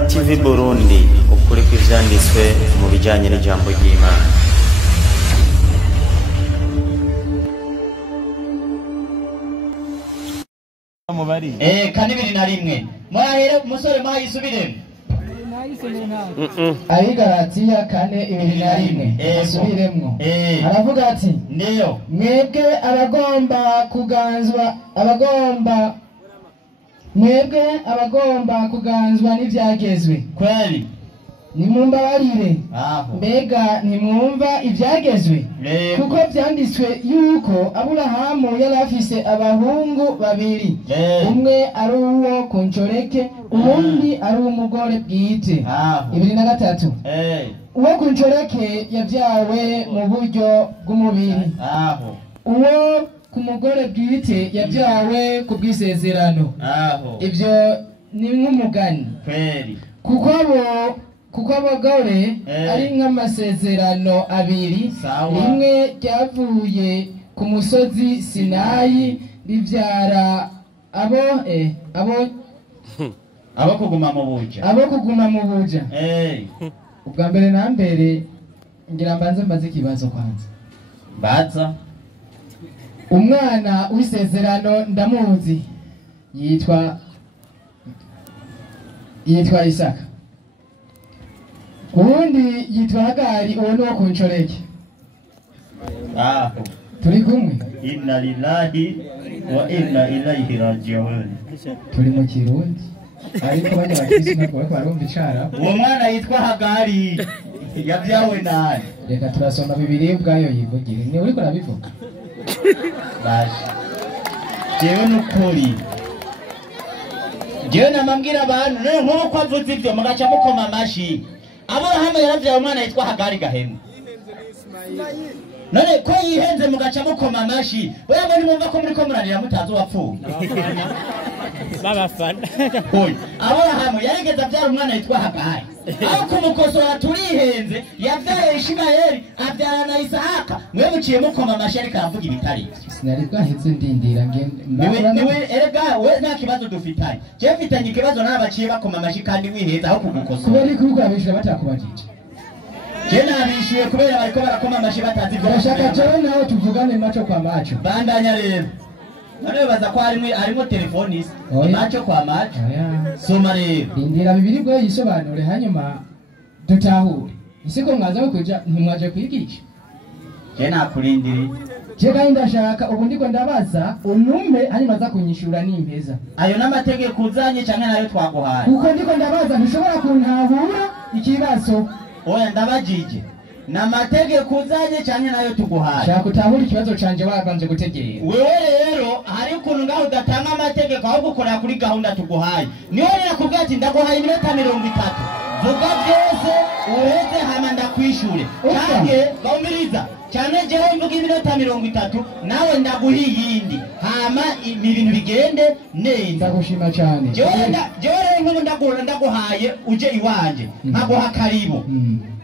TV Burundi, ukuri kw'ivyanditswe mu bijanye n'ijambo ry'Imana. Kane 21 mwahere umusore mahayisubiremo ari Galatiya kane 21 asubiremwo aravuga ati niyo mwebwe abagomba kuganzwa n'ivyagezwe kweli nimumbabarire mbega ntimwumva ivyagezwe kuko vyanditswe yuko Aburahamu yari afise abahungu babiri umwe ari uwo ku ncoreke uwundi ari umugore bwite 23 uwo ku ncoreke yavyawe mu buryo bw'umubiri uwo ku mugore bwite yavyawe ku bw'isezerano ivyo ni nk'umugani kuko abagore ari nk'amasezerano abiri rimwe ryavuye ku musozi Sinayi rivyara abo kuguma mu buja ubwa mbere na mbere ngira mbanze mbaze ikibazo kwanza baza umwana w'isezerano ndamuzi yitwa Isaka ubundi yitwa Hagari uwo ni wo ku ncoreke turi kumwe inna lillahi wa inna ilaihi raji'un turi mu Kirundi ariko bajya bakisi nako barumva icara uwo mwana yitwa Hagari yavyawe nani reka turasoma Bibiliya ubwayo yivugire ni uriko urabivuga baje jewe n'ukuri jewe namambwira abantu nk'uko kwavuze ivyo mugaca mukoma amashi Aburahamu yaravyaye umwana yitwa Hagari gahemu none ko yihenze mugaca mukoma amashi wewe ntimwumva ko muri ko muranira mutazi wapfuye babafana Aburahamu yarigeze avyara umwana yitwa Hagari aho kumukosora turihenze yavyaye Ishimayeli avyara na Isaka mwe muciye mukoma amashi ariko aravuga ibitari sinari bwaheze ndindira niwe erega we nta kibazo dufitanye je mfitanye ikibazo n'abaciye bakoma amashi kandi wiheza aho kugukosora kubera ko urwabishira batakubajije je nabishuye kubera bariko barakoma amashi batazi ibyo bashaka jewe nawe tuvugane macho kwa macho bandanya rero none baza ko harimo telefone isi macho kwa macho soma rero indira Bibiri bwo yisobanure hanyuma dutahure isiko mwaza kuja ntimwaje kwigisha je nakurindiri je kandi ndashaka ubu ndiko ndabaza unume hanyuma za kunyishura n'impeza ayo n'amategeko uzanye canke nayo twaguhaye kuko ndiko ndabaza ntushobora kuntahura ikibazo oya ndabajije n'amategeko uzanye canke nayo tuguhaye shaka utahura ikibazo canje wabanje gutegera wewe rero hari ukuntu ngaho udatanga amategeko aho gukorera kuri gahunda tuguhaye niho rero kubwira ati ndaguhaye iminota 30 vuga byose ureze hama ndakwishure canke bawumiriza cyane jewe mvuga iminota 30 nawe ndaguhiye iyindi hama ibintu bigende neza ndagushima cyane jewe rero ndaguhaye uje iwanje nkaguha karibu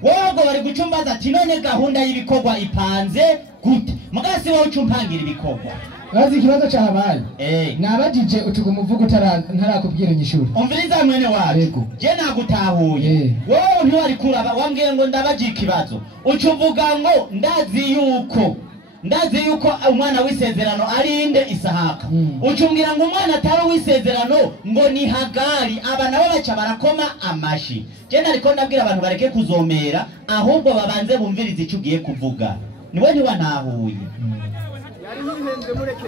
wogo bari gucumbaza ati none gahunda y'ibikorwa ipanze gute mugasi wowe ucumpangira ibikorwa bazi ikibazo cyabaye nabajije utuguma uvuga ntarakubwira nyishuri umviriza mwene wacu je nagutahuye wowe ntiwari kuraba wambwiye ngo ndabaje ikibazo ucuvuga ngo ndazi yuko umwana w'isezerano ari inde Isahaka ucumbwira ngo umwana atari w'isezerano ngo ni Hagari aba nabo baca barakoma amashi je nariko ndabwira abantu bareke kuzomera ahubwo babanze bumviriza icyo ugiye kuvuga niwe ntiwantahuye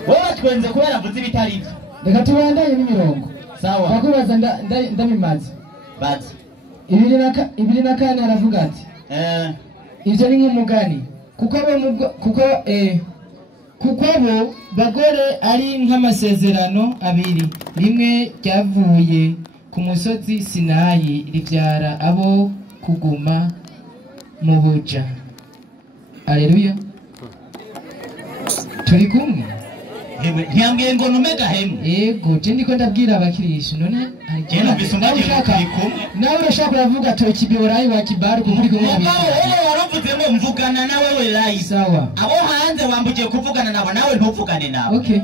wowe twenze kubera avuze ibitari byo reka tubandanye n'imirongo sawa bakubaza ndabimaze baza 24 aravuga ati ivyo ni nk'umugani kuko abo bagore ari nk'amasezerano abiri rimwe ryavuye ku musozi Sinayi rivyara abo kuguma mu buja Haleluya turi kumwe ntiyambwiye ngo numega hemu yego je ndiko ndabwira abakirishi none je numvise ushaka nawe urashaka kuvuga to kibiborayi wa kibaru kuri kumwe waravuze ngo mvugana nawe we live sawa abo hanze wambugiye kuvugana nabo nawe ntuvugane nabo okay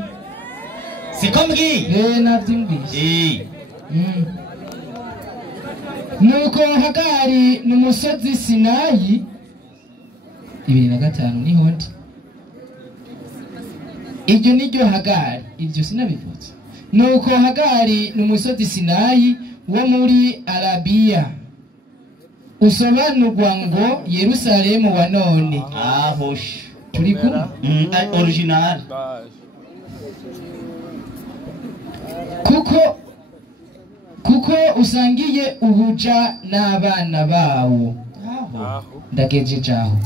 siko mbwiye navyumvise nuko Hagari n'umusozi Sinayi 2005 niho ndi iryo niryo Hagari ibyo sinabivutse nuko Hagari n'umusozi Sinayi wo muri Arabiya usobanurwa ngo Yerusalemu wa none ahosh turi kumwe original kuko usangiye ubuja n'abana bawo ndageje jaho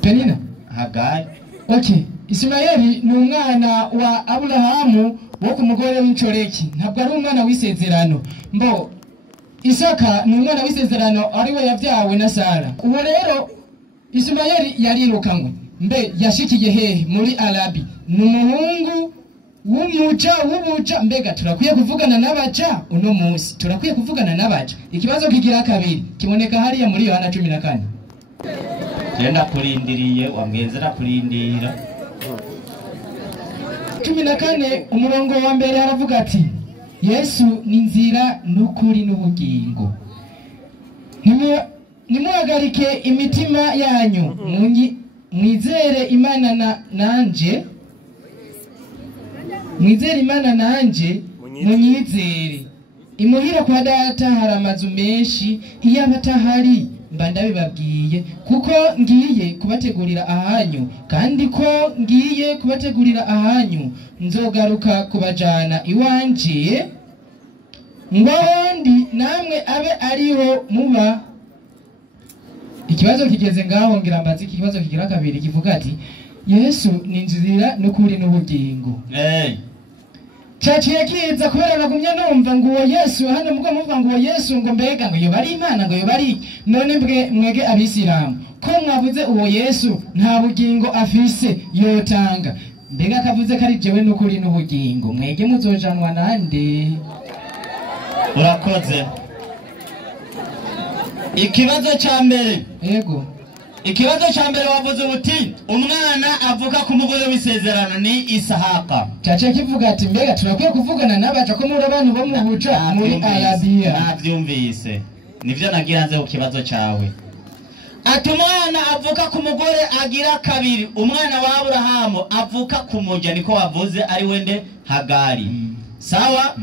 Penina Hagari okay Ismaeli ni umwana wa Aburahamu wo ku mugore w'incoreki ntabwo ari umwana w'isezerano mbo Isaka ni umwana w'isezerano ariwe yavyawe na Sara uwo rero Ismaeli yarirukanywe mbe yashikiye hehe muri Arabi ni umuhungu w'ubuja mbega turakwiye kuvugana n'abaja uno munsi turakwiye kuvugana n'abaja ikibazo kigira kabiri kiboneka hariya muri Yohana 14 Yenda kurindiriye wamwenzera kurindira 14 umurongo wa mbere aravuga ati Yesu ni nzira n'ukuri n'ubugingo nimuhagarike imitima yanyu mwizere Imana nanje munyizere imuhira kwa data hari amazu menshi iyo abatahari mba ndabibabwiye kuko ngiye kubategurira ahanyu kandi ko ngiye kubategurira ahanyu nzogaruka kubajana iwanje ngo ndi namwe abe ariho muba ikibazo kigeze ngaho ngira mbazi ikibazo kigira kabiri kivuga ati Yesu ni nzira n'ukuri n'ubugingo Chachiye kiza kubera nagumye numva ngo uwo Yesu hano mugo muvuga ngo uwo Yesu ngo mbega ngo yo bari Imana ngo yo bari none mwege abisilamu ko mwavuze uwo Yesu nta bugingo afise yotanga mbega kavuze kari jewe n'ukuri n'ubugingo mwege muzojanwa nande urakoze ikibazo ca mbere yego ikibazo ca mbere wavuze uti umwana avuka ku mugore w'isezerano ni Isahaka Chache kivuga ati mbega turakwiye kuvugana n'abaja ko muri abantu bo mu buja muri Arabiya navyumvise nivyo nagiranze ku kibazo cawe ati umwana avuka ku mugore agira kabiri umwana wa Aburahamu avuka ku muja niko wavuze ari wende Hagari sawa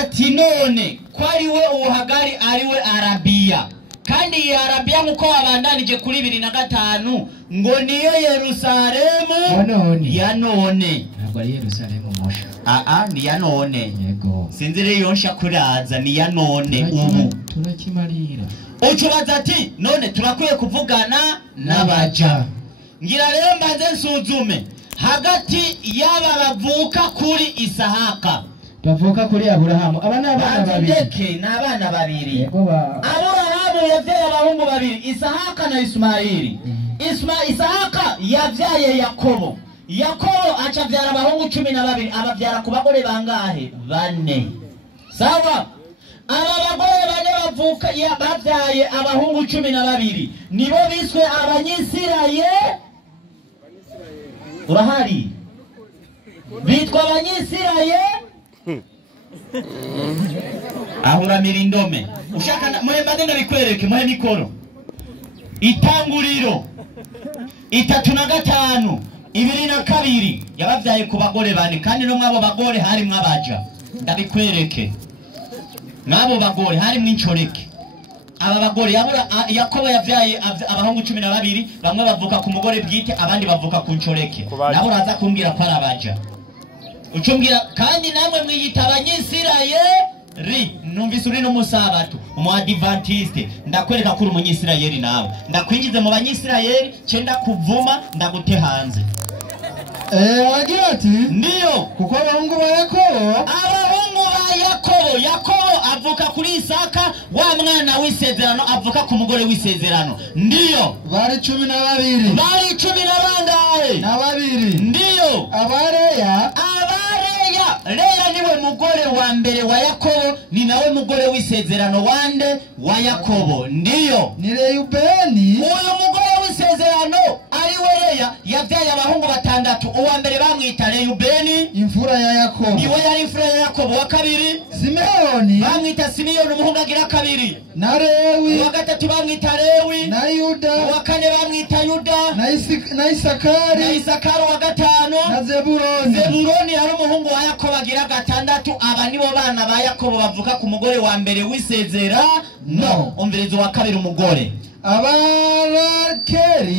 ati none ko ari we uwo Hagari ari we Arabiya kandi ya Arabiya nkuko wabandanije kuri 2005 ngo niyo Yerusalemu ya none ntabwo ari Yerusalemu mosha ni ya none yego sinzire yonsha kuraza ni ya none ubu turakimarira ucubaza ati none turakwiye kuvugana n'abaja ngira rero mbanze nsuzume hagati y'aba bavuka kuri Isahaka bavuka kuri Aburahamu abana babiri n'abana babiri Aburahamu yavyaye abahungu babiri Isahaka na Ismaili Isahaka yavyaye Yakobo acavyara abahungu 12 abavyara ku bagore bangahe 4 sawa aba bagore bane bavuka bavyaye abahungu 12 nibo biswe abanyisirayeli urahari bitwa abanyisirayeli ahura mirindome ushaka muhe madenda bikwereke muhe mikoro itanguriro 3:5 2:2 yabavyaye ku bagore bane kandi no mwabo bagore hari mwabaja ndabikwereke nabo bagore hari mwincoreke aba bagore Yakobo yavyaye abahungu 12 bamwe bavuka ku mugore bwite abandi bavuka ku ncoreke nabo raza kumbwira ko arabaja ucumbwira kandi namwe mwiyita abanyisirayeli numvise uri no musabato umu adventiste ndakwereka kuri umunyisirayeli nawe ndakwinjize mu banyisirayeli cenda kuvuma ndagute hanze wagira ati ndiyo kuko abahungu ba Yakobo avuka kuri Isaka wa mwana w'isezerano avuka ku mugore w'isezerano ndiyo bari 12 bari 10 bangahe na babiri ndiyo Abareya Leya niwe mugore wa mbere wa Yakobo ni nawe mugore w'isezerano wande wa Yakobo ndiyo ni Reubeni uyu mugore w'isezerano ari wiwe Leya yavyaye abahungu batandatu. Uwa mbere bamwita Reyubeni, imfura ya Yakobo. niwe yari imfura ya Yakobo. Wa kabiri Simeoni bamwita Simiyoni, umuhungu agira kabiri. na Lewi Wa gatatu bamwita Lewi. na Yuda Wa kane bamwita Yuda na Isakari na Isakari. Wa gatanu na Zebuloni. Zebuloni yari umuhungu wa Yakobo agira gatandatu. Aba nibo bana ba Yakobo bavuka ku mugore wa mbere w'isezerano. Umvirizo wa kabiri umugore. Abarakeri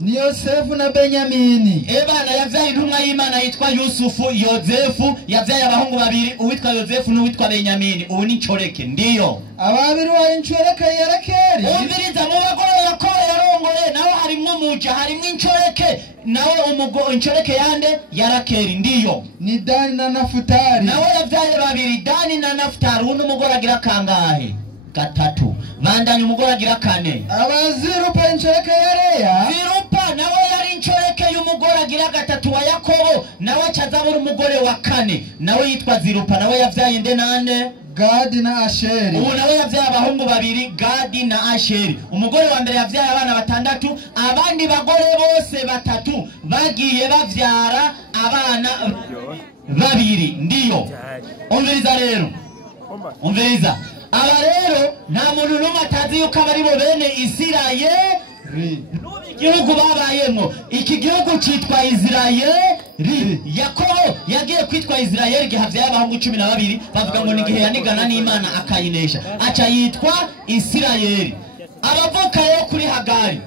ni Yosefu na Benyamini. Ebana yavyaye intumwa y'Imana yitwa Yusufu. Yozefu yavyaye abahungu babiri, uwitwa Yozefu n'uwitwa Benyamini. Ubu ni Ncoreke. Ndiyo Ababiri wa Ncoreke Yarakeri. umviriza mu bagore Yakobo yarongoye nawe harimwo umuja, harimwo Ncoreke, nawe Ncoreke yande Yarakeri. Ndiyo Ni Dani na Nafutali. nawe yavyaye babiri, Dani na Nafutali. Uno umugore agira kangahe? Gatatu. Bandanye umugore agira kane. Abazirupa Ncoreke Yareya. Zirupa nawe yari Ncoreke y'umugore agira gatatu wa Yakobo, nawe acazabura umugore wa kane, nawe yitwa Zirupa. Nawe yavyaye nde nande? Gadi na Asheri. Ubu nawe yavyaye abahungu babiri, Gadi na Asheri. Umugore wa mbere yavyaye abana batandatu, abandi bagore bose batatu bagiye bavyara abana babiri. Ndiyo umviriza rero, umviriza aba rero nta muntu n'umwe atazi yuko abari bo bene Isirayeli. Igihugu babayemo, iki gihugu citwa Isirayeli. Yakobo yagiye kwitwa Isirayeli igihe havyaye abahungu 12, bavuga ngo ni gihe yanigana n'Imana akayinesha, aca yitwa Isirayeli. Abavuka rero kuri Hagari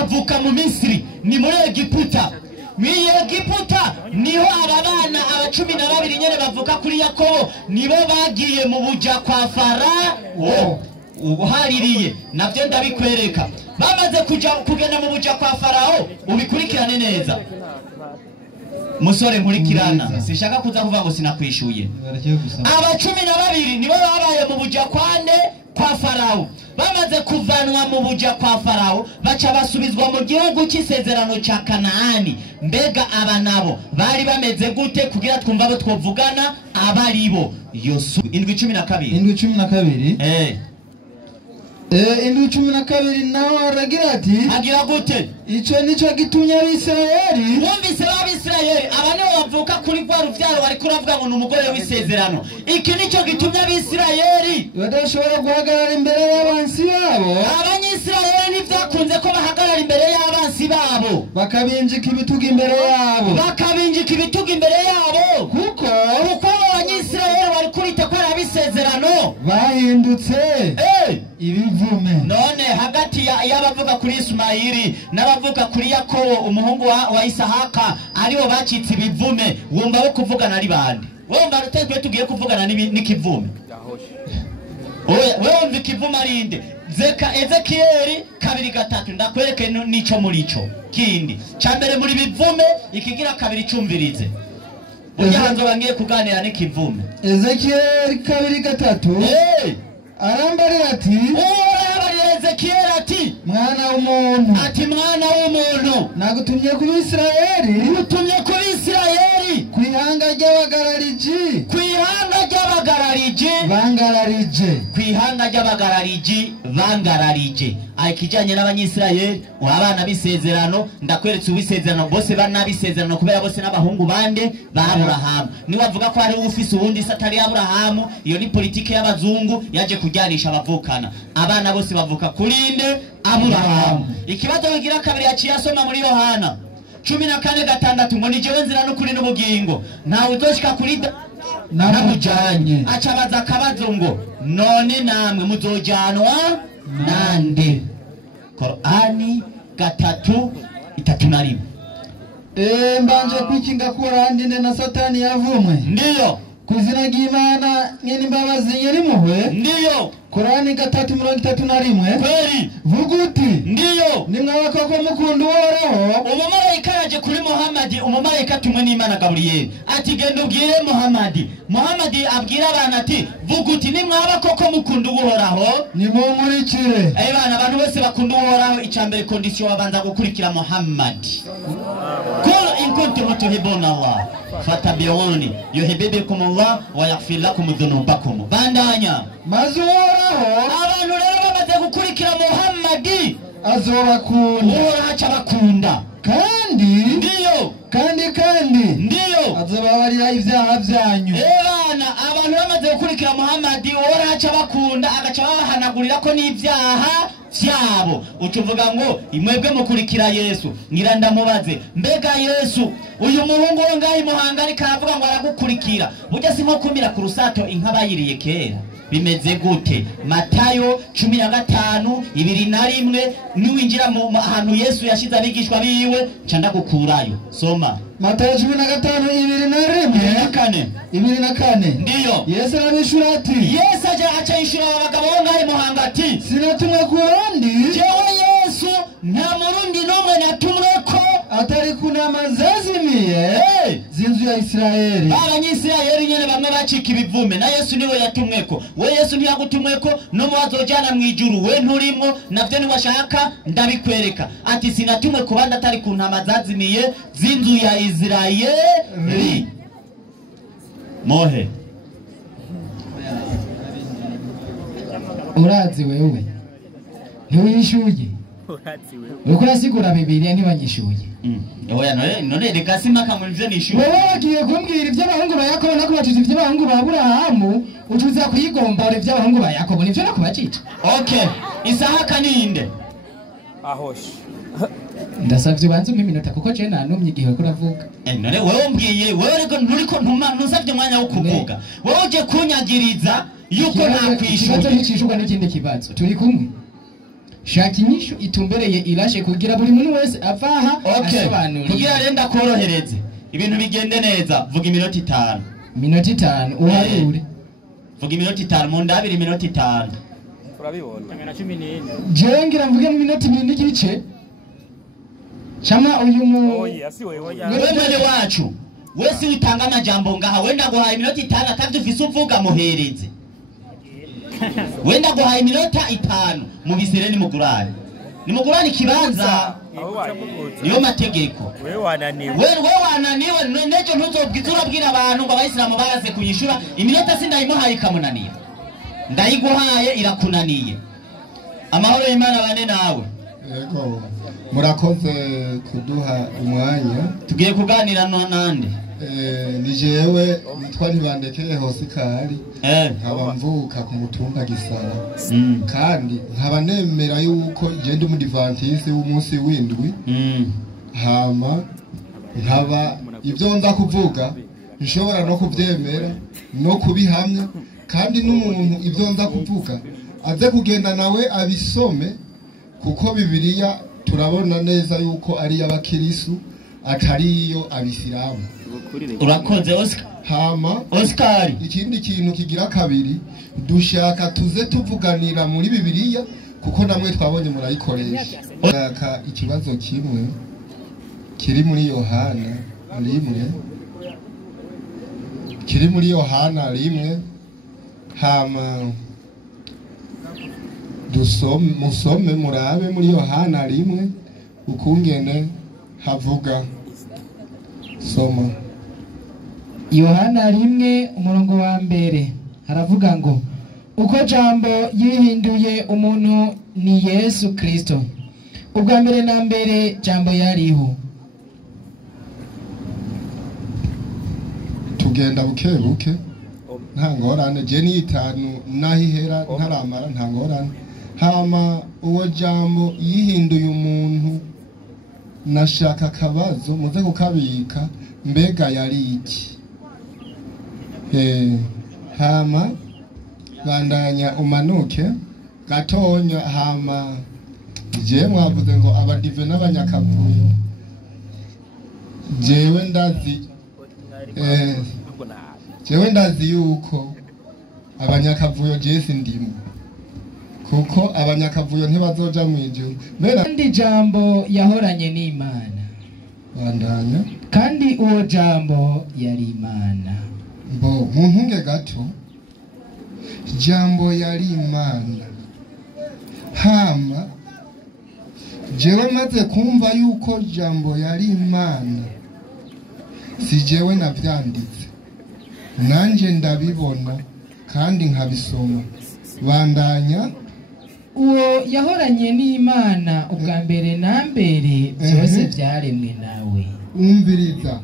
avuka mu Misiri, ni muri Egiputa. Muri Egiputa niho abana 12 nyene bavuka kuri Yakobo, nibo bagiye mu buja kwa Farao. Ubuhaririye navyo ndabikwereka. Bamaze kugenda mu buja kwa Farao, ubikurikirane neza musore, nkurikirana, sishaka kuza kuvuga ngo sinakwishuye. Aba 12 nibo babaye mu buja kwa Farao. Bamaze kuvanwa mu buja kwa Farao, baca basubizwa mu gihugu cy'isezerano ca Kanaani. Mbega aba nabo bari bameze gute kugira twumva abo twovugana abaribo? Yosuwa 7:12. 7:12. Indwi 12 naho aragira ati, agira gute? Ico nico gitumye Abisirayeli. Wumvise Abisirayeli aba nibo bavuka kuri rwa ruvyaro bari kuravuga ngo n'umugore w'isezerano. Iki nico gitumye Abisirayeli badashobora guhagarara imbere y'abansi babo. Abanyisirayeli nivyakunze ko bahagarara imbere y'abansi babo, bakabinjika ibitugu imbere yabo. Kuko Abanyisirayeli bari kurita ko ari abisezerano bahindutse ibivume. None hagati y'abavuga kuri Ismaili n'abavuga kuri Yakobo umuhungu wa Isahaka aribo bacitse ibivume, wumva bo kuvugana ari bande? Wumva rutegwe tugiye kuvugana n'ikivume? Wewe wumva ikivume ari inde? Ezekieli 2:3 ndakwereke nico muri ico kindi cambere muri bivume, ikigira 2 cumvirize. Uyanzo bangiye kuganira n'ikivume. Ezekieli 2:3 arambarira ati, Ezekieli ati, mwana w'umuntu, mwana w'umuntu, nagutumye ku Bisirayeli, kwihanga ry'abagarariji bangararije. Aikijanye n'abanyisirayeli wabana bisezerano, ndakweretse ubisezerano bose bana bisezerano kubera bose n'abahungu bande ba Aburahamu. Ni wavuga ko ari Ufise ubundi satari Aburahamu, iyo ni politike y'abazungu yaje kujyanisha abavukana. Abana bose bavuka kurinde Aburahamu. Ikibazo kigira kabiri yaciye asoma muri Yohana 14:6 ngo ni jewe nzira n'ukuri n'ubugingo, ntawe uzoshika kuri namujanye. Acabaza akabazo ngo none namwe muzojanwa nande? Qur'ani 3:31. Mbanje kwikinga Qur'ani na Satani yavumwe. Ndiyo. Kuzina ry'Imana nyene imbabazi nyeri muhwe. Ndiyo. Qur'ani 3:31. Kweli. Vuguti. Ndiyo. Nimwe abakoko mukunda Uhoraho. Umumarayika yaje kuri Muhammad, umumarayika tumwe n'Imana Gabriel. Ati genda ubwire Muhammad abwira abana ati vuguti nimwe abakoko mukunda Uhoraho nimumurikire. Bana abantu bose bakunda Uhoraho, icambere condition babanza gukurikira Muhammad. Qul in kuntum tuhibbuna Allah fatabi'uni yuhibbukum Allah wa yaghfir lakum dhunubakum. Bandanya mazuhoraho abantu rero bamaze gukurikira Muhammad azobakunda uhoraho aca abakunda kandi ndiyo ndiyo azobabarira ibyaha byanyu. Bana abantu bamaze gukurikira Muhammadi uhoraho aca abakunda agaca babahanagurira ko n'ibyaha byabo. Ucuvuga ngo imwebwe mukurikira Yesu, ngira ndamubaze mbega Yesu uyu muhungu wo ngaho Muhanga ariko aravuga ngo aragukurikira, burya si nko kumira ku rusato inka bayiriye kera? Bimeze gute? Matayo 15:21 niwinjira mu ahantu Yesu yashize abigishwa biwe canda gukurayo. Soma Matayo 15:21 2:4. Ndiyo Yesu arabishura ati, Yesu aca yishura abagabo bo ngaho Muhanga ati, sinatumwe ku bandi, jewe Yesu nta murundi n'umwe natumwe ko atari kunama zazimiye zinzu ya Isirayeli. Abanyisirayeli nyene bamwe bacika ibivume na Yesu niwe yatumweko. We Yesu ntiyagutumweko no muwazojana mwijuru we nturimo, navyo niwashaka ndabikwereka. Ati sinatumwe ku bandi atari kuntama zazimiye zinzu ya Isirayeli. Mohe urazi wewe ntiwishuye uko yasigura Bibiliya ntibanyishuye. Oya none reka simaka mu byo nishuye. Wowe wagiye kumbwira iby'abahungu ba Yakobo nako batuze iby'abahungu ba Aburahamu, utuza kuyigombora iby'abahungu ba Yakobo nivyo nakubacica. Okay, isaha kaninde ahoshi ndasavye ubanze umpe iminota kuko je nanumye igihe ko uravuga. None wewe umbwiye wewe ariko nturiko ntusavye umwanya wo kuvuga. Wewe uje kunyagiriza yuko nakwishuye. Ikibazo nticishurwa n'ikindi kibazo. Turi kumwe. Shaka inyishu itumbereye irashe kugira buri muntu wese avaha asobanura. Kugira renda korohereze ibintu bigende neza, vuga iminota 5. Minota 5 uharure. Vuga iminota 5 mu ndabiri iminota 5. urabibona na 14 Je ngira mvuge mu minota 2 n'igice. Chama uyu mu oya si wewe ya wewe mwene wacu wese utanga amajambo ngaha wenda guhaye iminota 5 atavyo ufise uvuga muhereze. Wenda guhaye iminota 5 mu bisere ni mugurani. Ni mugurani kibanza. Niyo mategeko. wewe wananiwe Wewe wananiwe nejo ntuzobwizura bwira abantu ngo abayisilamu baraze kuyishura iminota sindayimuhaye kamunaniye. Ndayiguhaye irakunaniye. Amahoro y'Imana bane nawe. Yego murakoze kuduha umwanya. Tugiye kuganira nande. Ni jewe nitwa Ntibandekeye Hosikari. Nkaba mvuka ku mutumba Gisara. Kandi nkaba nemera yuko je ndi umudivantisi w'umunsi w'indwi. Hama nkaba ibyo nza kuvuga nshobora no kubyemera no kubihamya, kandi n'umuntu ibyo nza kuvuga aze kugenda nawe abisome, kuko Bibiliya turabona neza yuko ari y'abakirisu atari iyo abisilamu. Urakoze Oscar. Hama Oscar, ikindi kintu kigira kabiri, dushaka tuze tuvuganira muri Bibiliya kuko namwe twabonye murayikoresha. Shaka ikibazo kimwe kiri muri Yohana 1. Hama musome murabe muri Yohana 1 ukungene havuga. Soma Yohana 1:1 haravuga ngo uko jambo yihinduye umuntu ni Yesu Kristo. Ubwa mbere na mbere jambo yariho. Tugenda buke buke nta ngorane, je ni 5 nahihera ntaramara nta ngorane. Hama uwo jambo yihinduye umuntu, nashaka akabazo muze kukabika, mbega yari iki? Hama bandanya umanuke gatonya. Hama je mwavuze ngo abadive n'abanyakavuyo. Jewe ndazi yuko abanyakavuyo jesi ndimo, kuko abanyakavuyo ntibazoja mwijuru. Kandi jambo yahoranye n'Imana. Bandanya. Kandi uwo jambo yari Imana. Mbo muntunge gato. Jambo yari Imana. Hama jewe maze kumva yuko jambo yari Imana, si jewe navyanditse, nanje ndabibona kandi nkabisoma. Bandanya. uwo yahoranye n'Imana ubwa mbere na mbere byose byaremwe nawe. Umviriza,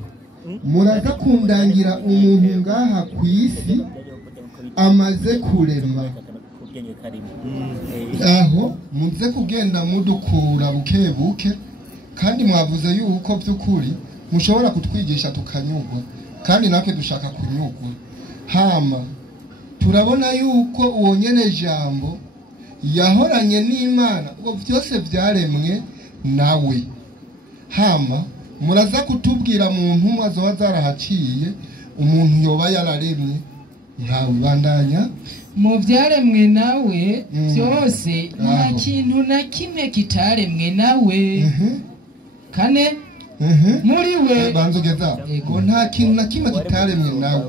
muraza kundangira umuntu ngaha ku isi amaze kurema. Aho muze kugenda mudukura buke buke, kandi mwavuze yuko by'ukuri mushobora kutwigisha tukanyugwa, kandi natwe dushaka kunyugwa. Hama turabona yuko uwo nyene jambo yahoranye n'Imana ubwo byose byaremwe nawe. Hama muraza kutubwira mu ntumwa zoba zarahaciye umuntu yoba yararemye ntawe bandanya. Mu byaremwe nawe byose nta kintu na kimwe kitaremwe nawe. Kane muri we banzogeza ngo nta kintu na kimwe kitaremwe nawe.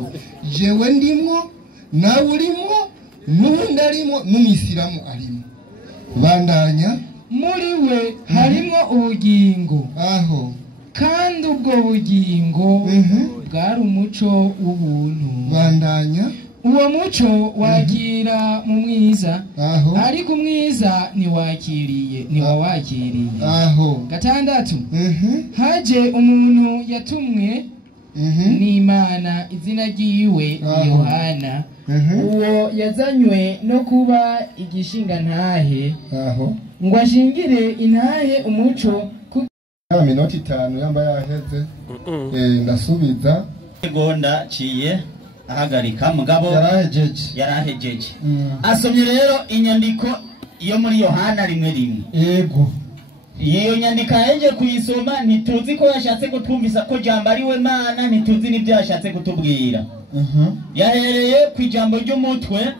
Jewe ndimwo, nawe urimo, n'undi arimo, n'umwisiramu arimo. Bandanya. Muri we harimo ubugingo. Aho. Kandi ubwo bugingo bwari umuco w'ubuntu. Bandanya. Uwo muco wagira mu mwiza, ariko umwiza ntiwawakiriye. Gatandatu, haje umuntu yatumwe n'Imana, izina ryiwe Yohana. Uwo yazanywe no kuba igishinga ntahe, ngo ashingire intahe umuco. Minota 5 yamba yaheze. Ndasubiza segonda ciye ahagarika mugabo yarahejeje. Asomye rero inyandiko iyo muri Yohana rimwe. Yego. Iyo nyandiko yaje kuyisoma ntituzi ko yashatse kutwumvisa ko jambo ari we Mana, ntituzi n'ibyo yashatse kutubwira. Yahereye ku ijambo ry'umutwe,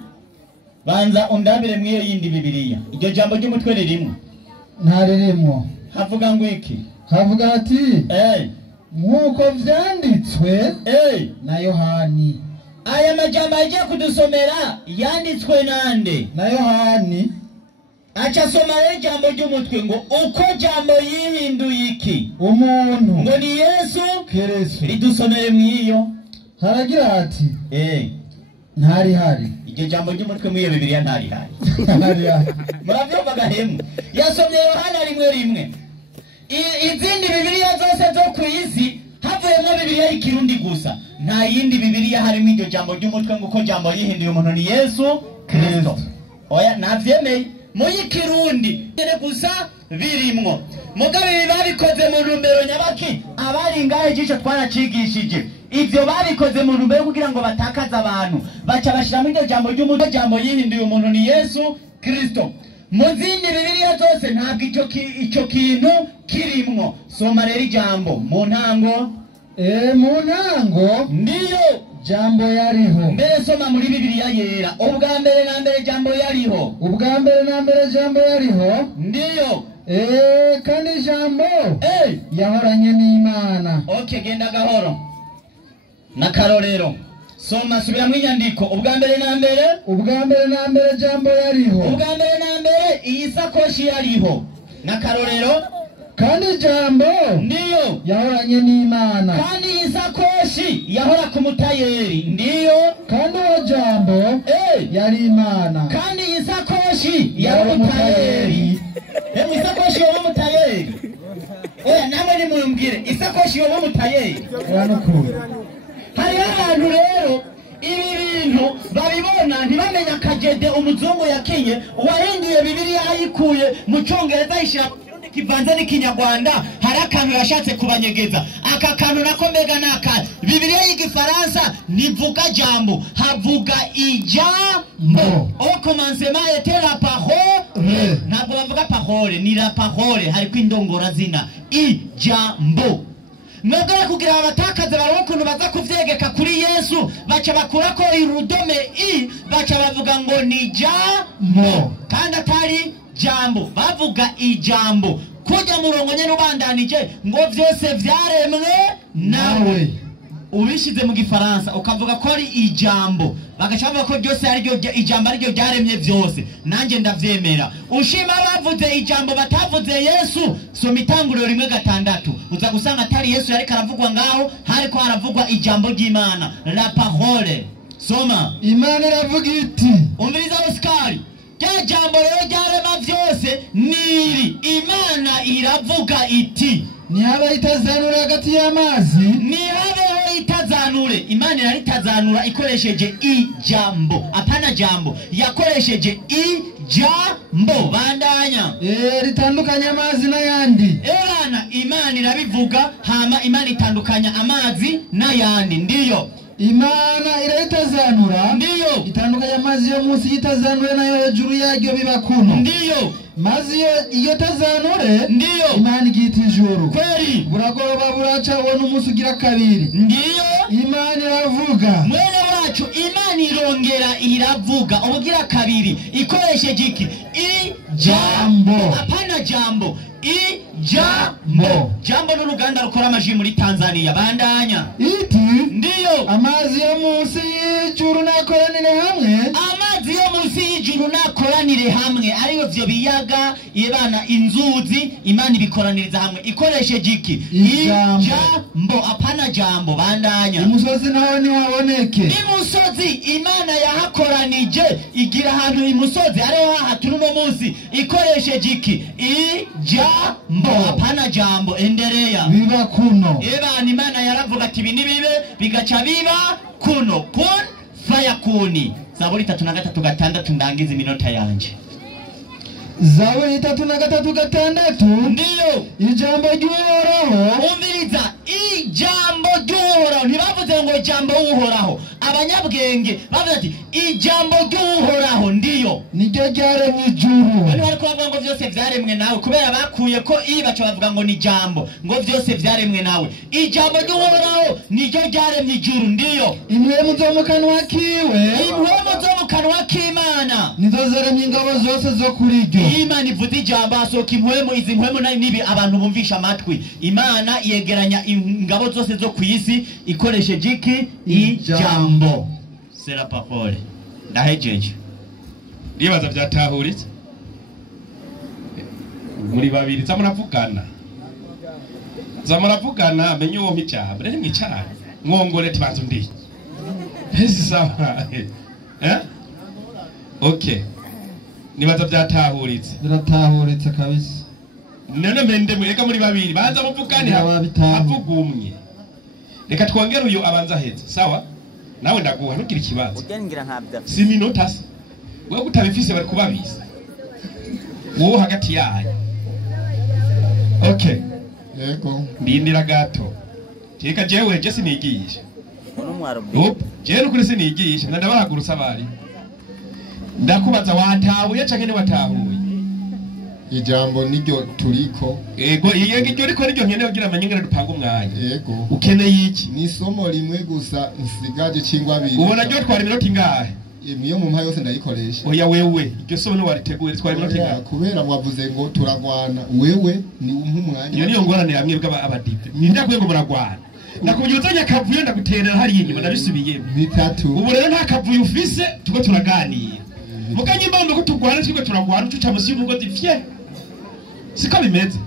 banza undabire mwiyo yindi Bibiliya. Iryo jambo ry'umutwe ririmo ntareremo. Havuga ngo iki? Havuga ati nk'uko vyanditswe na Yohani. Aya majambo aje kudusomera yanditswe nande? Na Yohani. Acha soma jambo ry'umutwe ngo uko jambo yihinduye iki? Umuntu. Ngo ni Yesu Kristo. Ridusomere mwiyo. Haragira ati ntari hari. Iryo jambo ry'umutwe mwiyo Bibiliya ntari hari. Muravyumva gahemu. Yasomye Yohana rimwe. Izindi Bibiliya zose zo ku isi havuyemo Bibiliya y'ikirundi gusa. Nta yindi Bibiliya harimo iryo jambo ry'umutwe ngo uko jambo yihinduye umuntu ni Yesu Kristo. Oya navyemeye. Muri kirundi gusa birimwo. Mugabe babikoze mu ntumbero nyabaki abari ngahe ijisho twaracigishije. Ivyo babikoze mu ntumbero kugira ngo batakaza abantu. Baca bashiramo iryo jambo ry'umutwe, jambo yihinduye umuntu ni Yesu Kristo. Muzindi Bibiliya zose ntabwo ico kintu kirimwo. Soma rero ijambo mu ntango. Mu ntango ndiyo jambo yariho. Mbere soma muri Bibiliya yera. Ubwa mbere na mbere jambo yariho. Ubwa mbere na mbere jambo yariho. Ndiyo. Kandi jambo yahoranye n'Imana. Okay, genda gahoro. Na karorero. Soma subira mu nyandiko. Ubwa mbere na mbere. Ubwa mbere na mbere jambo yariho. Ubwa mbere na mbere iyi sakoshi yariho. Na karorero. Kandi jambo ndiyo yahoranye n'Imana. Kandi iyi sakoshi yahora ku mutayeri. Ndiyo. Kandi uwo jambo yari Imana. Kandi iyi sakoshi yari umutayeri. Isakoshi yo mutayeri. Namwe ni mumbwire isakoshi yo mutayeri. Hari ahantu rero ibi bintu babibona ntibamenya kajede umuzungu yakinye uwahinduye Bibiliya ayikuye mu Cyongereza yishira kivanze n'ikinyarwanda. Hari akantu yashatse kubanyegeza. Aka kantu nako mbega naka Bibiliya y'igifaransa nivuga jambo, havuga ijambo. Au commencement était la parole. Ntabwo bavuga parole, ni la parole. Hari kwindongora zina ijambo. Mwebwe kugira abatakaza baro kuntu baza kuvyegeka kuri Yesu baca bakurako irudome baca bavuga ngo ni jambo kandi atari jambo, bavuga ijambo. Kujya murongo nyene ubandanije ngo vyose vyaremwe nawe. Ubishize mu gifaransa ukavuga ko ari ijambo, bagaca bavuga ko byose ari ryo ijambo ari ryo ryaremye byose. Nanje ndavyemera. Ushima bavuze ijambo batavuze Yesu. Soma Itanguriro 1:6 uza gusanga atari Yesu yari karavugwa ngaho, hariko haravugwa ijambo ry'Imana, la parole. Soma. Imana iravuga iti, umviriza Oscar, rya jambo rero ryarema vyose niri. Imana iravuga iti nihabe itazanura hagati y'amazi, nihabeho itazanure. Imana iraritazanura ikoresheje ijambo, apana jambo, yakoresheje ijambo. Bandanya. Ritandukanya amazi n'ayandi. Erana Imana irabivuga, hama Imana itandukanya amazi n'ayandi. Ndiyo Imana iraitazanura, ndiyo itandukanya amazi yo munsi y'itazanure nayo hejuru yaryo biba kuno. Ndiyo mazi iyo tazanure, ndiyo Imana igita ijuru. Kweli buragoba buraca ubona umunsi ugira kabiri. Ndiyo Imana iravuga. Mwene wacu Imana irongera iravuga ubugira kabiri ikoresheje iki? Ijambo, apana jambo. Ijambo. Jambo n'uruganda rukora amaji muri Tanzania. Bandanya. Iti ndiyo amazi yo munsi y'ijuru nakoranire hamwe, amazi yo munsi y'ijuru nakoranire hamwe, ariyo vyo biyaga, ibana inzuzi, Imana ibikoraniriza hamwe ikoresheje iki? Ijambo, apana jambo. Bandanya. Imusozi naho nihaboneke. Imusozi Imana yahakoranije igira ahantu imusozi ariho haturi no munsi ikoresheje iki? Ijambo, apana jambo. Endelea. Biba kuno. Ebana Imana yaravuga ati binibibe bigaca biba kuno. Kun fayakuni. Zaburi 3:6 ndangiza iminota yanje. Zaburi 3:6 ndiyo ijambo ry'Uhoraho. Umviriza, ijambo ry'Uhoraho. Ntibavuze ngo ijambo w'Uhoraho. Abanyabwenge bavuze ati ijambo ry'Uhoraho ndiyo niryo ryaremye ijuru. Bari bariko bavuga ngo vyose vyaremwe nawe, kubera bakuye ko baca bavuga ngo ni jambo, ngo vyose vyaremwe nawe. Ijambo ry'Uhoraho niryo ryaremye ijuru. Ndiyo impwemu zo mu kanwa kiwe, impwemu zo mu kanwa k'Imana nizo zaremye ingabo zose zo kuri ryo. Imana ivuze ijambo hasohoka impwemu. Izi mpwemu nibi abantu bumvisha amatwi. Imana yegeranya ingabo zose zo kwisi ikoresheje iki? Ijambo. C'est la parole. Ndahejeje. Nibaza byatahuritse muri babiri zamuravugana menye uwo mpicyaba rero mwicarane mwongore tubanze ndi hezi sawa okay. Nibaza byatahuritse. Biratahuritse kabisa. None mende mwega muri babiri banza muvugane havugumye. Reka twongere uyu abanza heza sawa. Nawe ndaguha ntugira ikibazo. Ugengira nkabya. Si minota se. Wewe gutabifise bari kubabisa. Wowe hagati yayo. Okay. Yego. Ndindira gato. Keka jewe je sinigisha. Uno mwarubi. Up, je nukuri sinigisha ndabahagurutsa abari. Ndakubaza watahuye canke watahuye? Ijambo niryo turiko. Ego iyenge iryo riko niryo nkene ugira amanyengera dupanga umwanya. Yego. Ukeneye iki? Ni somo rimwe gusa nsigaje cingwa abiri. Ubona ryo twara iminota ingahe? Imiyo mu mpayo yose ndayikoresha. Oya wewe iryo somo no wariteguye twara iminota ingahe? Kubera mwavuze ngo turagwana, wewe ni umwanya. Iyo niyo ngorane yamwe bw'abadive. Nindakuye ngo muragwana. Nakubiyuzanya akavuyo ndaguterera hari inyuma nabisubiyemo. Bitatu. Ubu rero nta kavuyo ufise tuko turaganira. Mukanyimba ko tugwana twiko turagwana tuca musi y'umugozi fye. Siko bimeze.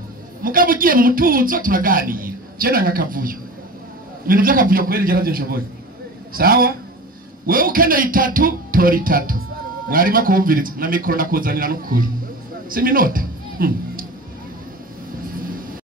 Mugabo ugiye mu mutuzo turaganira. Cena nkakavuyo. Ibintu by'akavuyo kubera igerageje nshoboye. Sawa? Wewe ukenda itatu tori itatu. Mwari makumviriza na mikro nakuzanira n'ukuri. Si minota.